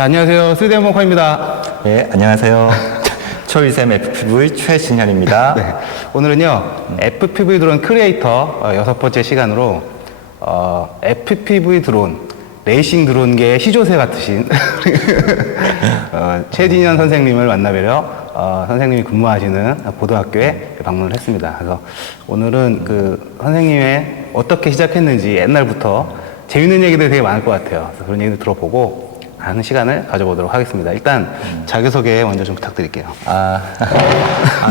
자, 안녕하세요. 3D 한번커입니다. 네, 안녕하세요. 초이샘 FPV 최신현입니다. 네, 오늘은요, FPV 드론 크리에이터 6번째 시간으로 FPV 드론, 레이싱 드론계의 시조새 같으신 최진현 선생님을 만나뵈려 선생님이 근무하시는 고등학교에 방문을 했습니다. 그래서 오늘은 그 선생님의 어떻게 시작했는지 옛날부터 재밌는 얘기들이 되게 많을 것 같아요. 그래서 그런 얘기를 들어보고 하는 시간을 가져보도록 하겠습니다. 일단 자기소개 먼저 좀 부탁드릴게요.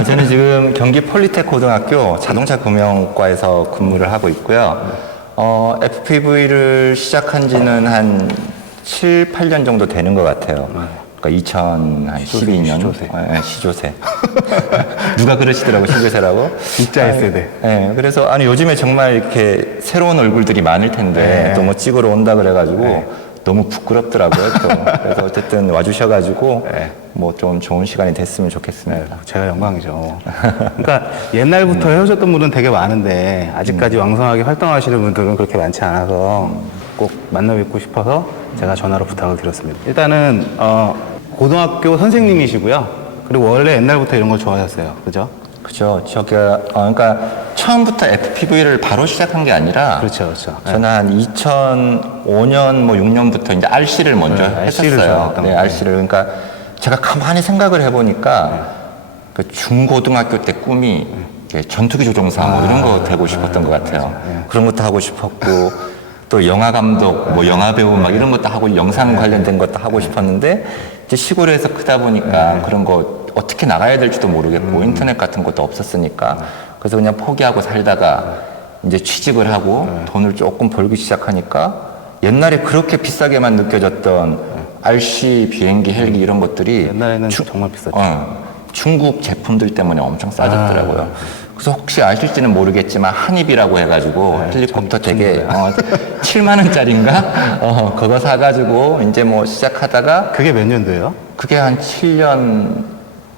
저는 지금 경기 폴리텍 고등학교 자동차 금융과에서 근무를 하고 있고요. FPV를 시작한 지는 한 7, 8년 정도 되는 것 같아요. 그러니까 2012년. 시조새. 시조새. 누가 그러시더라고, 시조새라고. 진짜 세대. 네, 그래서, 요즘에 정말 이렇게 새로운 얼굴들이 많을 텐데, 또 뭐 찍으러 온다 그래가지고, 너무 부끄럽더라고요, 또. 그래서 어쨌든 와주셔가지고, 뭐 좀 좋은 시간이 됐으면 좋겠습니다. 제가 영광이죠. 그러니까 옛날부터 헤어졌던 분은 되게 많은데, 아직까지 왕성하게 활동하시는 분들은 그렇게 많지 않아서 꼭 만나 뵙고 싶어서 제가 전화로 부탁을 드렸습니다. 일단은, 고등학교 선생님이시고요. 그리고 원래 옛날부터 이런 걸 좋아하셨어요. 그죠? 그죠. 그러니까 처음부터 FPV를 바로 시작한 게 아니라. 그렇죠, 그렇죠. 저는 한 2005년, 뭐 6년부터 이제 RC를 먼저 RC를 했었어요. 좋아했던 네, 거예요. RC를. 그러니까 제가 가만히 생각을 해보니까 그 중고등학교 때 꿈이 이렇게 전투기 조종사 뭐 이런 거 되고 싶었던 것 같아요. 그런 것도 하고 싶었고, 또 영화 감독, 뭐 영화 배우 막 이런 것도 하고 영상 관련된 것도 하고 싶었는데, 이제 시골에서 크다 보니까 그런 거 어떻게 나가야 될지도 모르겠고 인터넷 같은 것도 없었으니까, 그래서 그냥 포기하고 살다가 이제 취직을 하고 돈을 조금 벌기 시작하니까 옛날에 그렇게 비싸게만 느껴졌던 RC 비행기, 헬기 이런 것들이 옛날에는 정말 비쌌죠. 중국 제품들 때문에 엄청 싸졌더라고요. 그래서 혹시 아실지는 모르겠지만 한입이라고 해가지고 헬리콥터 되게 7만 원짜리인가? 그거 사가지고 이제 뭐 시작하다가 그게 몇 년도예요? 그게 한 7년,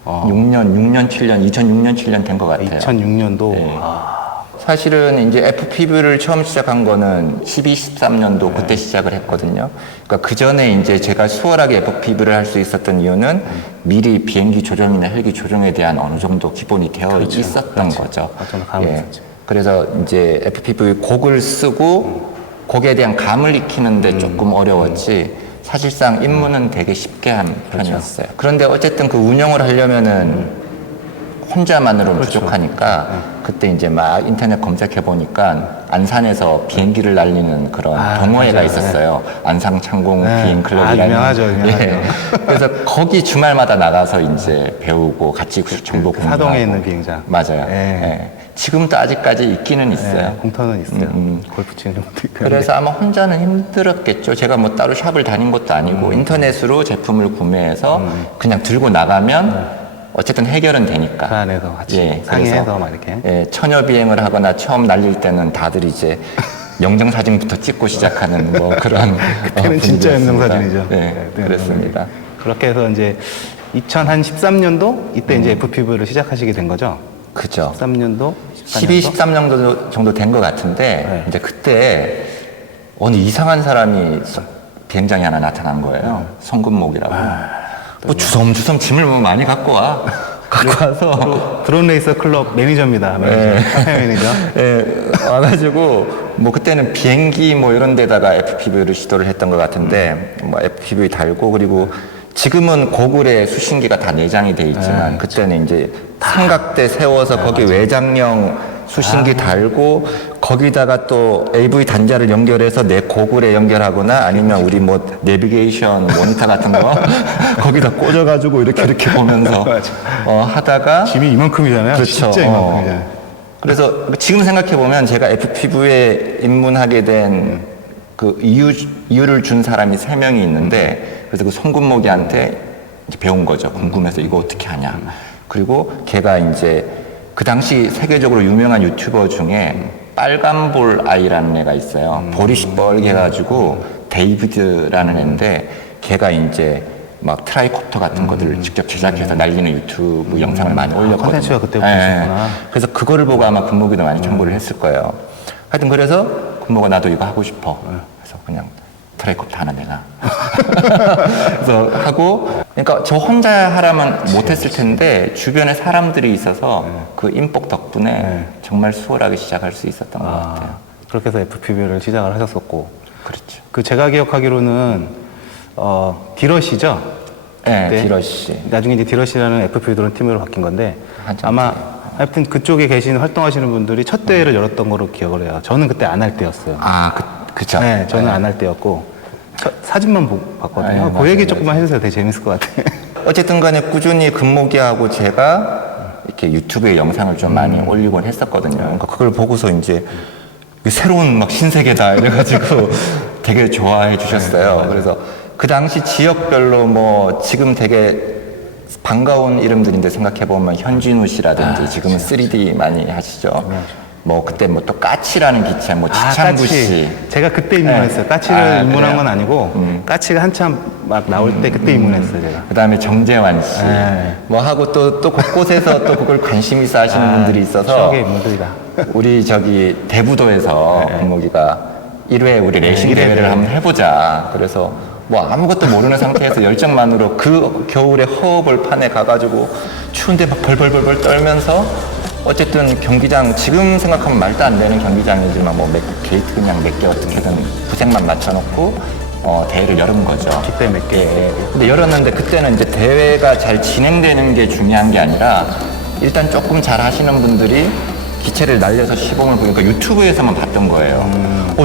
6년, 7년, 2006년, 7년 된 것 같아요. 2006년도. 네. 사실은 이제 FPV를 처음 시작한 거는 12, 13년도 그때 시작을 했거든요. 그러니까 그 전에 이제 제가 수월하게 FPV를 할 수 있었던 이유는 미리 비행기 조종이나 헬기 조종에 대한 어느 정도 기본이 되어 있었던 거죠. 어떤 감이 있었죠. 그래서 이제 FPV 곡을 쓰고 곡에 대한 감을 익히는데 조금 어려웠지, 사실상 입문은 되게 쉽게 한 편이었어요. 그런데 어쨌든 그 운영을 하려면은 혼자만으로는 부족하니까 그때 이제 막 인터넷 검색해 보니까 안산에서 비행기를 날리는 그런 동호회가 있었어요. 안상창공 비행클럽이라는. 유명하죠. 그래서 거기 주말마다 나가서 이제 배우고 같이 정보 공유하고. 사동에 있는 비행장. 맞아요. 지금도 아직까지 있기는 있어요. 공터는 있어요. 골프 치는 정도 있고. 그래서 아마 혼자는 힘들었겠죠. 제가 뭐 따로 샵을 다닌 것도 아니고 인터넷으로 제품을 구매해서 그냥 들고 나가면 어쨌든 해결은 되니까. 그 안에서 같이 상의해서 막 이렇게. 처녀 비행을 하거나 처음 날릴 때는 다들 이제 영정사진부터 찍고 시작하는 뭐 그런. 그때는 진짜 영정사진이죠. 네, 그렇습니다. 그렇게 해서 이제 2013년도 이때 이제 FPV를 시작하시게 된 거죠? 그죠. 13년도? 12, 13년도 정도 된 것 같은데, 이제 그때 어느 이상한 사람이 비행장에 하나 나타난 거예요. 송근목이라고. 뭐 주섬주섬 짐을 뭐 많이 갖고 와서 드론 레이서 클럽 매니저입니다. 카페 매니저. 와가지고 뭐 그때는 비행기 뭐 이런 데다가 FPV를 시도를 했던 것 같은데, 뭐 FPV 달고, 그리고 지금은 고글에 수신기가 다 내장이 돼 있지만 그때는 이제 삼각대 세워서 거기 외장형 수신기 달고 거기다가 또 AV 단자를 연결해서 내 고글에 연결하거나 아니면 우리 뭐 내비게이션 모니터 같은 거 거기다 꽂아가지고 이렇게 보면서 하다가 짐이 이만큼이잖아요. 그렇죠. 진짜 이만큼이잖아요. 그래서 지금 생각해 보면 제가 FPV에 입문하게 된 그 이유를 준 사람이 3명이 있는데, 그래서 그 송근목이한테 이제 배운 거죠. 궁금해서 이거 어떻게 하냐. 그리고 걔가 이제 그 당시 세계적으로 유명한 유튜버 중에 빨간볼 아이라는 애가 있어요. 볼이 시뻘게 해가지고 데이비드라는 애인데, 걔가 이제 막 트라이콥터 같은 것들을 직접 제작해서 날리는 유튜브 영상을 많이 올렸거든요. 컨텐츠가 그때부터 있었구나. 그래서 그거를 보고 아마 근목이도 많이 정보를 했을 거예요. 하여튼 그래서 근목아 나도 이거 하고 싶어. 그래서 그냥 트라이콥터 하나 내놔. 그래서 하고, 그러니까 저 혼자 하라면 못했을 텐데 주변에 사람들이 있어서 그 인복 덕분에 정말 수월하게 시작할 수 있었던 것 같아요. 그렇게 해서 FPV를 시작을 하셨었고. 그렇죠. 그 제가 기억하기로는, 디러시죠? 네, 그때 디러시. 나중에 이제 디러시라는 FPV 드론 팀으로 바뀐 건데, 한참 아마 하여튼 그쪽에 계신 활동하시는 분들이 첫 대회를 열었던 거로 기억을 해요. 저는 그때 안 할 때였어요. 아, 그쵸. 네, 저는 안 할 때였고, 사진만 봤거든요. 네, 그 얘기 맞아요, 조금만 해주세요. 되게 재밌을 것 같아요. 어쨌든 간에 꾸준히 금목이하고 제가 이렇게 유튜브에 영상을 좀 많이 올리곤 했었거든요. 그러니까 그걸 보고서 이제 새로운 막 신세계다 이래가지고 되게 좋아해 주셨어요. 그래서 그 당시 지역별로 뭐 지금 되게 반가운 이름들인데 생각해보면 현진우 씨라든지 지금은 3D 많이 하시죠. 뭐 그때 뭐 또 까치라는 기체, 뭐 지창구 씨. 제가 그때 입문했어요. 까치를 입문한 그래요? 건 아니고, 까치가 한참 막 나올 때 그때 입문했어요, 제가. 그 다음에 정재환 씨. 네. 뭐 하고 또 곳곳에서 또 그걸 관심 있어 하시는 분들이 있어서. 추억의 인물들이다. 우리 저기 대부도에서 금목이가 1회 우리 레이싱 네, 대회를 대회. 한번 해보자. 그래서 뭐 아무것도 모르는 상태에서 열정만으로 그 겨울에 허허벌 판에 가가지고 추운데 막 벌벌벌벌 떨면서 어쨌든 경기장 지금 생각하면 말도 안 되는 경기장이지만 뭐 게이트 그냥 몇 개 어떻게든 부색만 맞춰놓고 대회를 열은 거죠. 깃대 몇 개. 예. 근데 열었는데 그때는 이제 대회가 잘 진행되는 게 중요한 게 아니라 일단 조금 잘 하시는 분들이 기체를 날려서 시범을 보니까 유튜브에서만 봤던 거예요.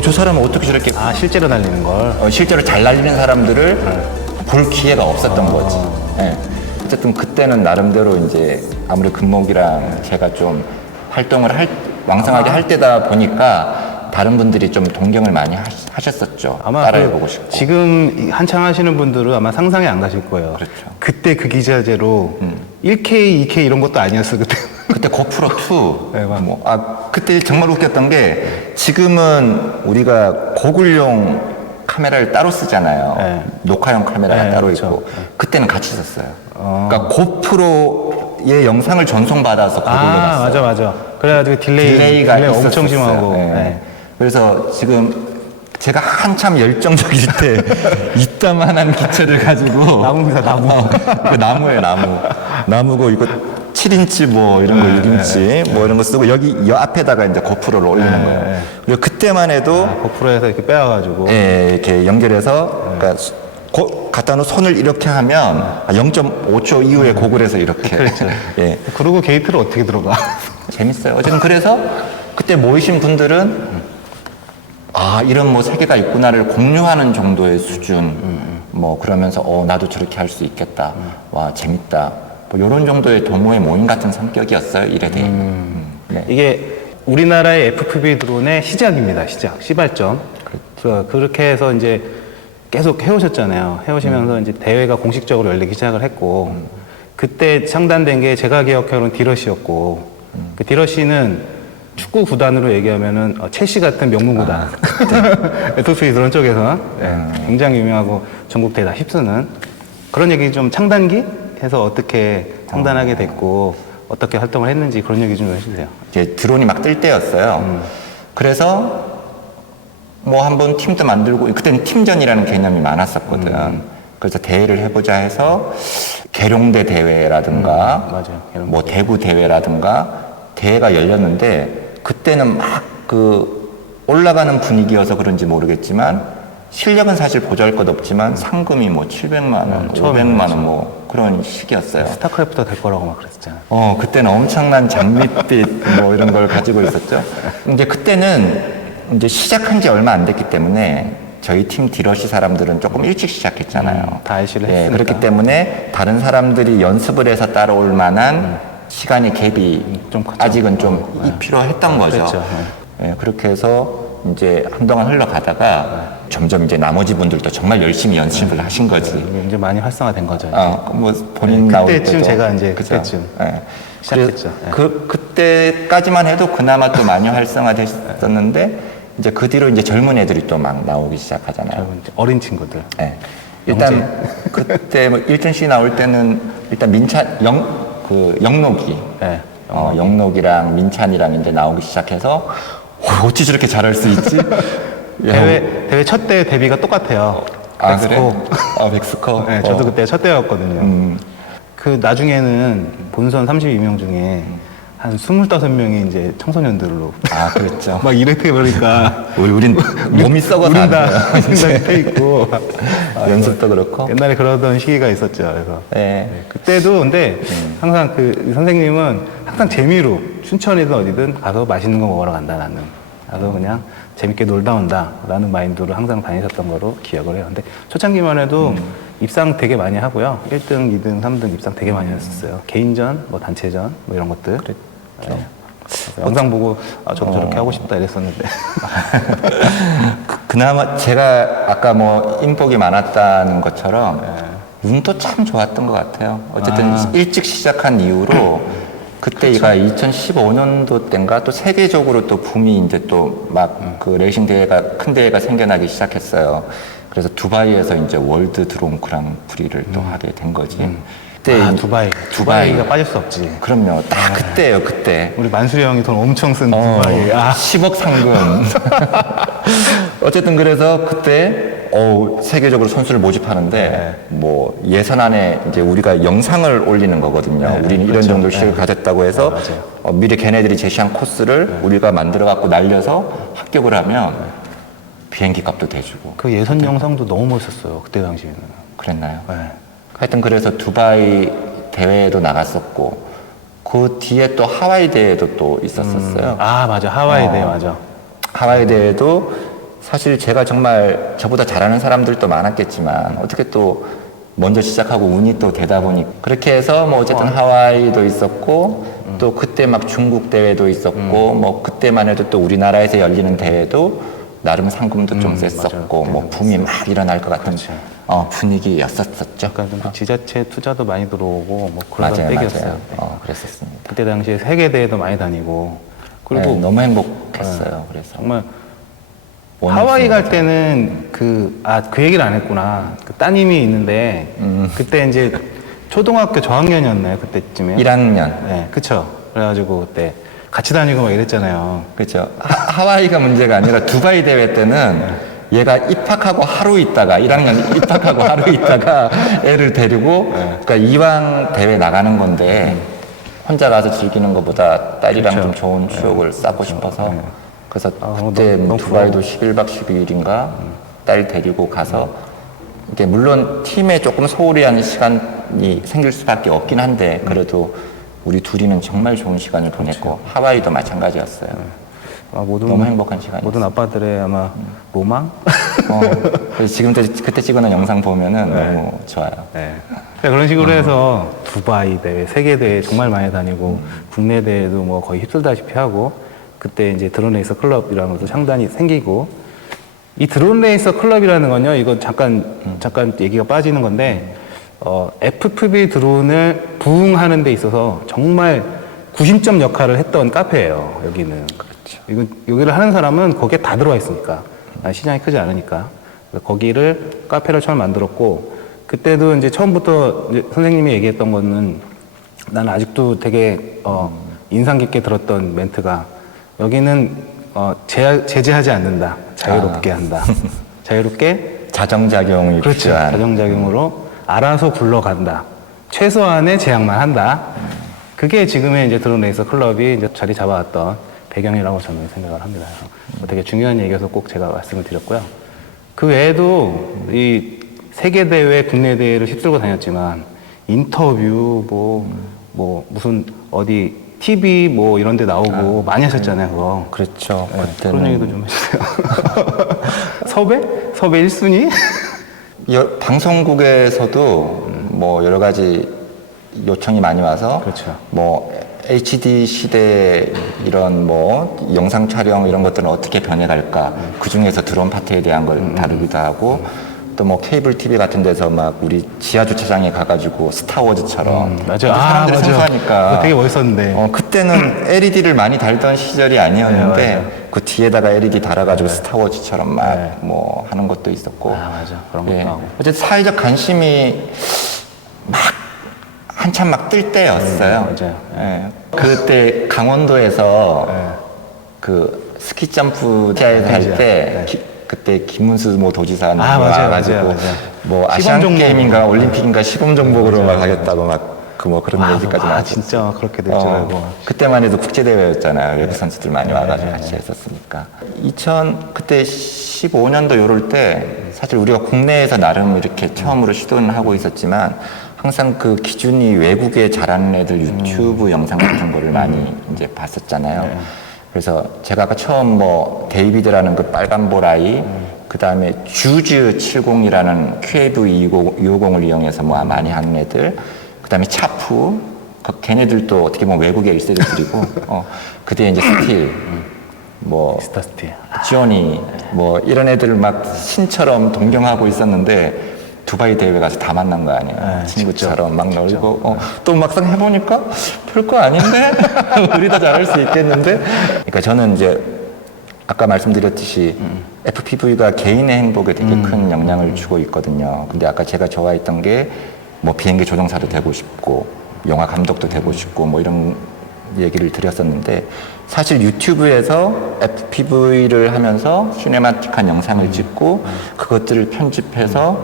저 사람은 어떻게 저렇게 아, 실제로 날리는 걸. 실제로 잘 날리는 사람들을 볼 기회가 없었던 거지. 예. 어쨌든 그때는 나름대로 이제 아무리 금목이랑 제가 좀 활동을 왕성하게 할 때다 보니까 다른 분들이 좀 동경을 많이 하셨었죠. 아마 따라해보고 싶고. 지금 한창 하시는 분들은 아마 상상이 안 가실 거예요. 그렇죠. 그때 그 기자재로 1K, 2K 이런 것도 아니었어, 그때. 그때 고프로 2. 네, 맞아. 그때 정말 웃겼던 게 지금은 우리가 고글용 카메라를 따로 쓰잖아요. 네. 녹화용 카메라가 네, 따로 그렇죠. 있고. 그때는 같이 썼어요. 그러니까 고프로의 영상을 전송받아서 고글로 봤어요. 맞아. 그래가지고 딜레이가 딜레이 엄청 있었어요. 심하고. 네. 네. 그래서 지금 제가 한참 열정적일 때 이따만한 기체를 가지고 나무입니다, 나무. 그 나무예요, 나무. 나무고 이거 7인치 뭐 이런 거 6인치 뭐 이런 거 쓰고 여기 여 앞에다가 이제 고프로를 올리는 거예요. 그리고 그때만 해도 고프로에서 이렇게 빼와가지고. 예, 이렇게 연결해서 그러니까 갖다 놓은 손을 이렇게 하면 0.5초 이후에 고글에서 이렇게. 그렇죠. 예. 그리고 게이트를 어떻게 들어가? 재밌어요. 어쨌든 그래서 그때 모이신 분들은 이런 뭐 세계가 있구나를 공유하는 정도의 수준. 뭐 그러면서 나도 저렇게 할 수 있겠다. 와 재밌다. 뭐 이런 정도의 도모의 모임 같은 성격이었어요. 이래 대해. 네. 이게 우리나라의 FPV 드론의 시작입니다. 시발점. 그렇게 해서 이제 계속 해오셨잖아요. 해오시면서 이제 대회가 공식적으로 열리기 시작을 했고, 그때 창단된 게 제가 기억하기로는 디러시였고, 그 디러시는 축구 구단으로 얘기하면은 첼시 같은 명문 구단. FPV 드론 쪽에서 굉장히 유명하고 전국 대회 다 휩쓰는 그런 얘기 좀 창단기 해서 어떻게 창단하게 됐고, 어떻게 활동을 했는지 그런 얘기 좀 해주세요. 이제 드론이 막 뜰 때였어요. 그래서 뭐 한번 팀도 만들고 그때는 팀전이라는 개념이 많았었거든. 그래서 대회를 해보자 해서 계룡대 대회라든가 맞아요. 계룡대. 뭐 대구 대회라든가 대회가 열렸는데 그때는 막 그 올라가는 분위기여서 그런지 모르겠지만 실력은 사실 보잘것 없지만 상금이 뭐 700만 원, 500만 원 뭐 그런 시기였어요. 스타크래프트 될 거라고 막 그랬었잖아요. 그때는 엄청난 장밋빛 뭐 이런 걸 가지고 있었죠. 이제 그때는 이제 시작한 지 얼마 안 됐기 때문에 저희 팀 디러시 사람들은 조금 일찍 시작했잖아요. 다 IC를 예, 했으니까. 그렇기 때문에 다른 사람들이 연습을 해서 따라올 만한 시간의 갭이 좀 컸죠. 아직은 좀 필요했던 거죠. 그렇죠. 예, 그렇게 해서 이제 한동안 흘러가다가 점점 이제 나머지 분들도 정말 열심히 연습을 하신 거지. 이제 많이 활성화된 거죠. 뭐 본인 네, 나올 그때쯤 때도. 제가 이제 그죠? 그때쯤 예. 시작했죠. 그때까지만 해도 그나마 또 많이 활성화됐었는데 이제 그 뒤로 이제 젊은 애들이 또 막 나오기 시작하잖아요. 이제 어린 친구들. 예. 일단 그때 뭐 일준 씨 나올 때는 일단 영록이 네. 영록이랑 민찬이랑 이제 나오기 시작해서 어찌 저렇게 잘할 수 있지? 대회 첫 대회 데뷔가 똑같아요. 아, 백스코. 그래? 백스코. 네, 저도 그때 첫 대였거든요. 그 나중에는 본선 32명 중에 한 25명이 이제 청소년들로 아, 그랬죠. 막 이렇게 그러니까 우린 몸이 썩어서 우린 안 돼요. 다 있고 연습도 그렇고. 옛날에 그러던 시기가 있었죠. 그래서 네. 그때도 근데 항상 그 선생님은 항상 재미로 춘천이든 어디든 가서 맛있는 거 먹으러 간다 나는 가서 그냥 재밌게 놀다 온다 라는 마인드로 항상 다니셨던 거로 기억을 해요. 근데 초창기만 해도 입상 되게 많이 하고요. 1등, 2등, 3등 입상 되게 많이 했었어요. 개인전, 뭐 단체전 뭐 이런 것들. 네. 그래서 영상 보고 아, 저도 저렇게 하고 싶다 이랬었는데 그나마 제가 아까 뭐 인복이 많았다는 것처럼 운도 참 좋았던 것 같아요. 어쨌든 일찍 시작한 이후로 그때가 2015년도 때인가 또 세계적으로 또 붐이 이제 또 막 그 레이싱 대회가 큰 대회가 생겨나기 시작했어요. 그래서 두바이에서 이제 월드 드론 그랑프리를 또 하게 된 거지. 그때 아, 두바이가 빠질 수 없지. 그럼요. 딱 그때예요. 그때. 우리 만수리 형이 돈 엄청 쓴 두바이. 10억 상금. 어쨌든 그래서 그때 세계적으로 선수를 모집하는데 뭐 예산 안에 이제 우리가 영상을 올리는 거거든요. 우리는 이런 그렇죠. 정도 실력을 가졌다고 해서 미리 걔네들이 제시한 코스를 우리가 만들어 갖고 날려서 합격을 하면 비행기 값도 대주고. 그 예선 영상도 너무 멋있었어요. 그때 당시에는. 그랬나요? 네. 하여튼 그래서 두바이 대회에도 나갔었고 그 뒤에 또 하와이 대회도 또 있었었어요. 아 맞아 하와이 대회 맞아. 하와이 대회도 사실 제가 정말 저보다 잘하는 사람들도 많았겠지만 어떻게 또 먼저 시작하고 운이 또 되다 보니 그렇게 해서 뭐 어쨌든 하와이도 있었고 또 그때 막 중국 대회도 있었고 뭐 그때만 해도 또 우리나라에서 열리는 대회도 나름 상금도 좀 셌었고 뭐 붐이 막 일어날 것 같은 분위기였었죠. 약간 좀 지자체 투자도 많이 들어오고 뭐 그런 맞아요, 때기였어요. 맞아요. 네. 그랬었습니다. 그때 당시에 세계 대회도 많이 다니고 그리고 네, 너무 행복했어요. 그래서 정말 하와이 갈 때는 그 얘기를 안 했구나. 그 따님이 있는데 그때 이제 초등학교 저학년이었나요? 그때쯤에 1학년. 네, 그쵸. 그래가지고 그때 같이 다니고 막 이랬잖아요. 그렇죠. 하와이가 문제가 아니라 두바이 대회 때는 얘가 입학하고 하루 있다가 1학년 입학하고 하루 있다가 애를 데리고 그러니까 이왕 대회 나가는 건데 혼자 가서 즐기는 것보다 딸이랑 그렇죠. 좀 좋은 추억을 쌓고 싶어서 그래서 그때 너무 두바이도 11박 12일인가 딸 데리고 가서 이게 물론 팀에 조금 소홀히 하는 시간이 생길 수밖에 없긴 한데 그래도 우리 둘이는 정말 좋은 시간을 보냈고 하와이도 마찬가지였어요. 너무 행복한 시간이었어요. 모든 아빠들의 아마 로망? 그래서 지금도 그때 찍어놓은 영상 보면은 너무 좋아요. 네. 그런 식으로 해서 두바이 대회, 세계 대회 정말 많이 다니고 국내 대회도 뭐 거의 휩쓸다시피 하고 그때 이제 드론 레이서 클럽이라는 것도 상당히 생기고 이 드론 레이서 클럽이라는 건요, 이거 잠깐 얘기가 빠지는 건데 FPV 드론을 부응하는 데 있어서 정말 구심점 역할을 했던 카페예요. 여기는. 그렇죠. 여기를 하는 사람은 거기에 다 들어와 있으니까 시장이 크지 않으니까 거기를 카페를 처음 만들었고 그때도 이제 처음부터 이제 선생님이 얘기했던 거는 나는 아직도 되게 인상 깊게 들었던 멘트가 여기는 제재하지 않는다. 자유롭게 한다. 자유롭게 자정작용이 그렇죠. 필요한. 자정작용으로 알아서 굴러간다. 최소한의 제약만 한다. 그게 지금의 이제 드론 레이서 클럽이 이제 자리 잡아왔던 배경이라고 저는 생각을 합니다. 되게 중요한 얘기여서 꼭 제가 말씀을 드렸고요. 그 외에도 이 세계 대회, 국내 대회를 휩쓸고 다녔지만 인터뷰 뭐 무슨 어디 TV 뭐 이런 데 나오고 많이 하셨잖아요, 그거. 그렇죠. 네, 그때는 그런 얘기도 좀 해주세요. 섭외? 섭외 1순위? 방송국에서도 뭐 여러 가지 요청이 많이 와서 그렇죠. 뭐 HD 시대 이런 뭐 영상 촬영 이런 것들은 어떻게 변해갈까 그 중에서 드론 파트에 대한 걸 다루기도 하고 또 뭐 케이블 TV 같은 데서 막 우리 지하 주차장에 가가지고 스타워즈처럼 맞아요. 사람들이 맞아요. 생소하니까 그거 되게 멋있었는데. 그때는 LED를 많이 달던 시절이 아니었는데 네, 맞아요. 그 뒤에다가 LED 달아가지고 스타워즈처럼 막 뭐 하는 것도 있었고 맞아. 그런 것도 하고. 어쨌든 사회적 관심이 막 한참 막 뜰 때였어요. 맞아요. 예. 그때 강원도에서 그 스키 점프 시야에서 할 때 그때 김문수 뭐 도지사 맞아요. 뭐 시범 아시안 종목. 게임인가 올림픽인가 시범 종목으로 막 하겠다고 막 그 뭐 그런 얘기까지 나왔죠. 진짜 그렇게 될 줄 알고. 그때만 해도 국제대회였잖아요. 외국 선수들 많이 와가지고 같이 했었으니까. 그때 15년도 요럴 때 사실 우리가 국내에서 나름 이렇게 처음으로 시도는 하고 있었지만 항상 그 기준이 외국에 잘하는 애들 유튜브 영상 같은 거를 많이 이제 봤었잖아요. 그래서 제가 아까 처음 뭐 데이비드라는 그 빨간볼 아이, 그 다음에 주즈 70이라는 QAV250을 이용해서 뭐 많이 하는 애들, 그 다음에 차프, 걔네들도 어떻게 보면 외국의 1세대들이고, 그때 이제 스틸, 뭐, 스타 스틸. 지온이, 뭐, 이런 애들을 막 신처럼 동경하고 있었는데, 두바이 대회 가서 다 만난 거 아니에요. 친구처럼 막 놀고, 또 막상 해보니까 별거 아닌데? 우리 다 잘할 수 있겠는데? 그러니까 저는 이제, 아까 말씀드렸듯이, FPV가 개인의 행복에 되게 큰 영향을 주고 있거든요. 근데 아까 제가 좋아했던 게, 뭐 비행기 조종사도 되고 싶고 영화 감독도 되고 싶고 뭐 이런 얘기를 드렸었는데 사실 유튜브에서 FPV를 하면서 시네마틱한 영상을 찍고 그것들을 편집해서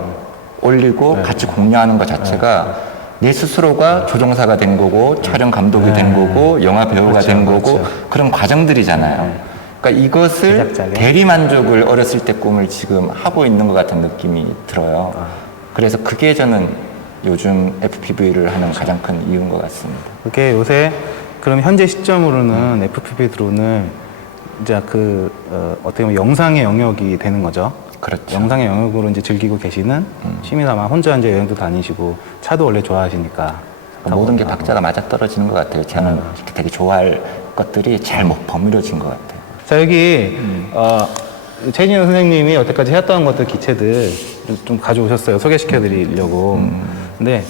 올리고 같이 공유하는 것 자체가 내 스스로가 조종사가 된 거고 촬영 감독이 된 거고 영화 배우가 된 거고 그런 과정들이잖아요. 그러니까 이것을 제작자의. 대리만족을 어렸을 때 꿈을 지금 하고 있는 것 같은 느낌이 들어요. 그래서 그게 저는 요즘 FPV를 하는 가장 큰 이유인 것 같습니다. 그게 요새 그럼 현재 시점으로는 FPV 드론을 이제 어떻게 보면 영상의 영역이 되는 거죠. 그렇죠. 영상의 영역으로 이제 즐기고 계시는 취미삼아 혼자 이제 여행도 다니시고 차도 원래 좋아하시니까 모든 게 박자가 맞아 떨어지는 것 같아요. 저는 되게 좋아할 것들이 잘 버무려진 것 같아요. 자 여기 최진영 선생님이 여태까지 해왔던 것들 기체들 좀 가져오셨어요. 소개시켜드리려고. 근데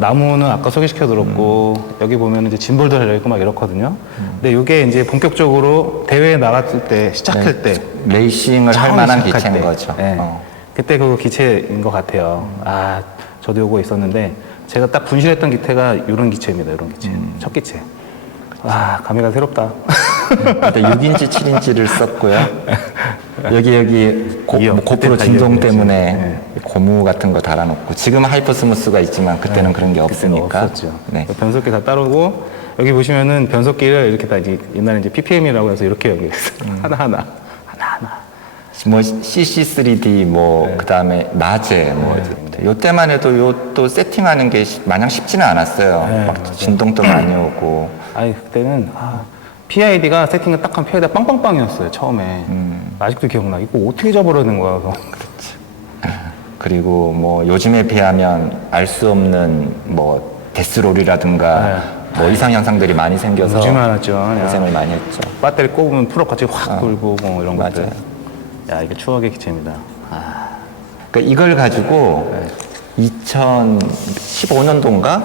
나무는 아까 소개시켜드렸고 여기 보면 이제 짐볼도 달려있고 막 이렇거든요. 근데 이게 이제 본격적으로 대회에 나갔을 때 시작할 때 레이싱을 할 처음 만한 시작할 기체인 때. 거죠. 네. 그때 그 기체인 것 같아요. 저도 요거 있었는데 제가 딱 분실했던 기체가 이런 기체입니다. 이런 기체. 첫 기체. 감회가 새롭다. 일단 6인치, 7인치를 썼고요. 여기 고프로 진동 때문에 고무 같은 거 달아놓고 지금 하이퍼스무스가 있지만 그때는 그런 게 없으니까. 없었죠. 네. 변속기 다 따르고 여기 보시면은 변속기를 이렇게 다 이제 옛날에 이제 PPM이라고 해서 이렇게 여기 하나하나. 뭐 CC3D 뭐 그다음에 나제 뭐 요때만 해도 요 또 세팅하는 게 마냥 쉽지는 않았어요. 막 진동도 많이 오고. 그때는 PID가 세팅을 딱 한 PID가 빵빵빵이었어요 처음에. 아직도 기억나. 이거 어떻게 잡으려는 거야? 그리고 뭐 요즘에 비하면 알 수 없는 뭐 데스롤이라든가 뭐 이상 현상들이 많이 생겨서 무지 많았죠. 고생을 많이 했죠. 배터리 꼽으면 풀업 같이 확 돌고 뭐 이런 맞아요. 것들. 이게 추억의 기체입니다. 그러니까 이걸 가지고 2015년도인가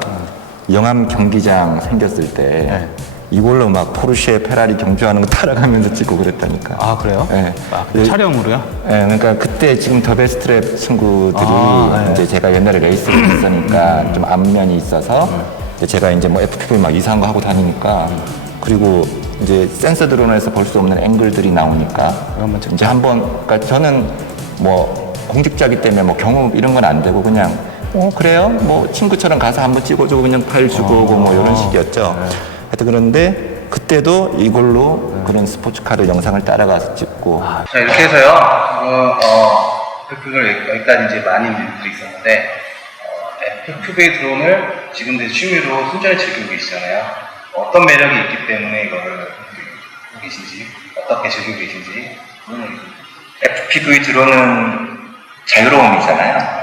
영암 경기장 생겼을 때 이걸로 막 포르쉐, 페라리 경주하는 거 따라가면서 찍고 그랬다니까. 그래요? 네. 촬영으로요? 네, 그러니까 그때 지금 더 베스트랩 친구들이 이제 제가 옛날에 레이스를 했으니까 좀 안면이 있어서 제가 이제 뭐 FPV 막 이상한 거 하고 다니니까 그리고 이제 센서 드론에서 볼 수 없는 앵글들이 나오니까 이제 한번 그러니까 저는 뭐 공직자기 때문에 뭐 경험 이런 건 안 되고 그냥 그래요? 뭐 친구처럼 가서 한번 찍어주고 그냥 파일 주고 오고 뭐 이런 식이었죠. 하여튼 그런데 그때도 이걸로 그런 스포츠카를 영상을 따라가서 찍고. 자, 이렇게 해서요. FPV를 여기까지 이제 많이 분들이 있었는데, FPV 드론을 지금도 취미로 순전히 즐기고 계시잖아요. 어떤 매력이 있기 때문에 이거를 하고 계신지, 어떻게 즐기고 계신지. FPV 드론은 자유로움이잖아요.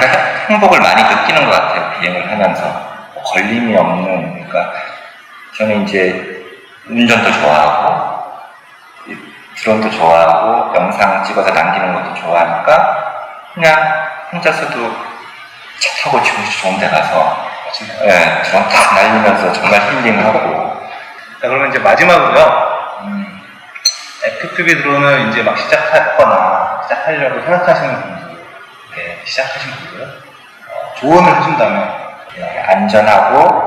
제가 행복을 많이 느끼는 것 같아요. 비행을 하면서. 걸림이 없는, 그러니까 저는 이제 운전도 좋아하고 드론도 좋아하고 영상 찍어서 남기는 것도 좋아하니까 그냥 혼자서도 차 타고 좋은 데 가서 드론 딱 날리면서 정말 힐링하고. 자, 그러면 이제 마지막으로요. FPV 드론을 이제 막 시작하려고 생각하시는 분들, 시작하신 분들, 조언을 해준다면 안전하고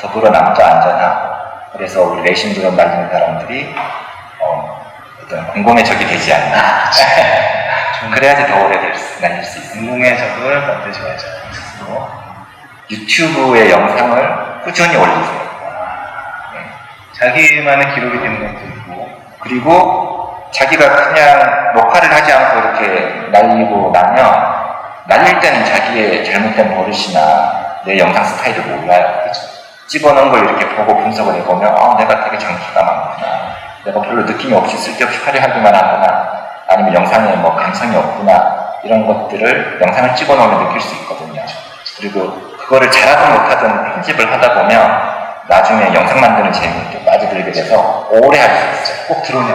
더불어 남도 안전하고. 그래서 우리 레이싱 드론 날리는 사람들이 어떤 공공의 적이 되지 않나. 그래야지 더 오래 날릴 수 있습니다. 공공의 적을 만들지 말자. 스스로. 유튜브에 영상을 꾸준히 올리세요. 자기만의 기록이 되는 것도 있고. 그리고 자기가 그냥 녹화를 하지 않고 이렇게 날리고 나면 날릴 때는 자기의 잘못된 버릇이나 내 영상 스타일을 몰라요. 그렇죠? 집어넣은 걸 이렇게 보고 분석을 해보면 내가 되게 장기가 많구나. 내가 별로 느낌이 없이 쓸데없이 화려하기만 하구나. 아니면 영상에 뭐 감성이 없구나. 이런 것들을 영상을 찍어놓으면 느낄 수 있거든요. 그리고 그거를 잘하든 못하든 편집을 하다 보면 나중에 영상 만드는 재미에 또 빠져들게 돼서 오래 할 수 있어요. 꼭 드론이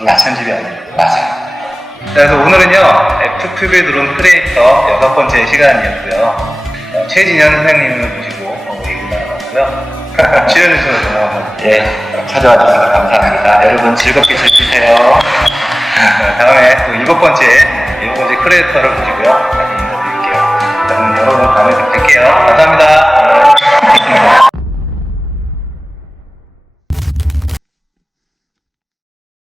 나천집이 아니에요. 맞아요. 그래서 오늘은요, FTV 드론 크리에이터 6번째 시간이었고요. 최진현 선생님을 모시고 얘기 나눠봤고요. 출연해주셔서 너무 감사합니다. 예, 찾아와 주셔서 감사합니다. 여러분 즐겁게 즐기세요. 다음에 또 7번째 크리에이터를 모시고요. 많이 인사드릴게요. 여러분 다음에 뵙게요. 감사합니다.